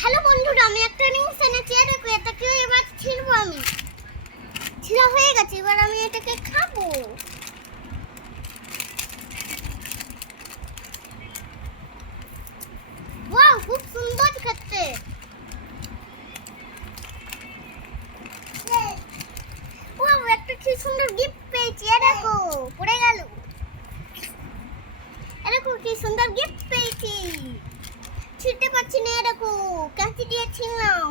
Hello বন্ধুরা, আমি একটা নিউজ এনেছি। দেখো, এটাকে এবার ছিঁড়বো আমি। ছিঁড়া হয়ে গেছে, এবার আমি এটাকে খাবো। ওয়াও, খুব সুন্দর খেতে। ওয়াও, একটা কি সুন্দর গিফট পেয়েছি। দেখো, পড়ে গেল। দেখো কি সুন্দর গিফট পেয়েছি। ছিঁড়তে পারছি না। দেখো, কাঁচি দিয়ে ছিঁড়লাম।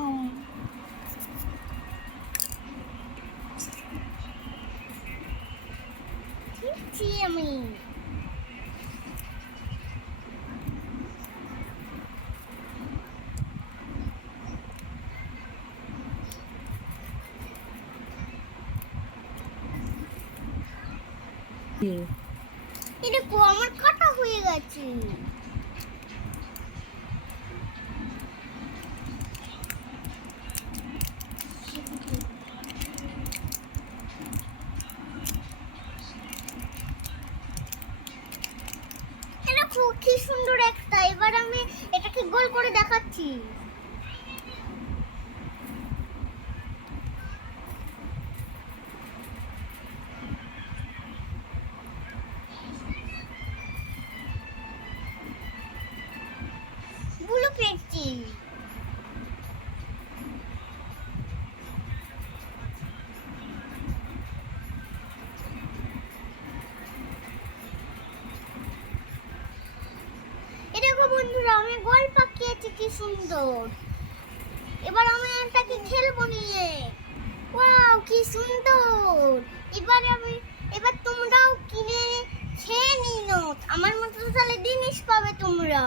ছিঁড়ছি আমি। দেখো, আমার কাটা হয়ে গেছে। দেখো কি সুন্দর একটা। এবার আমি এটাকে গোল করে দেখাচ্ছি। গুলো পেয়েছি। দেখো বন্ধুরা, আমি গোল পাকিয়েছি কি সুন্দর। এবার আমি এটাকে খেলবো নিয়ে। ওয়াও, কি সুন্দর। এবার তোমরাও কিনে খেয়ে নিও। আমার মতো তাহলে জিনিস পাবে তোমরা।